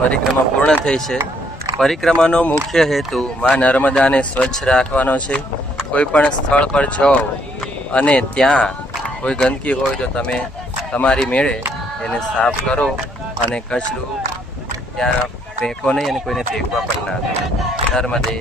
પરિક્રમા પૂર્ણ થઈ છે। પરિક્રમાનો મુખ્ય હેતુ માં નર્મદાને સ્વચ્છ રાખવાનો છે। કોઈ પણ સ્થળ પર જાઓ અને ત્યાં કોઈ ગંદકી હોય તો તમે તમારી મેળે એને સાફ કરો અને કચરું ત્યાં ફેંકો નહીં અને કોઈને ફેંકવા પણ ના દો। નર્મદે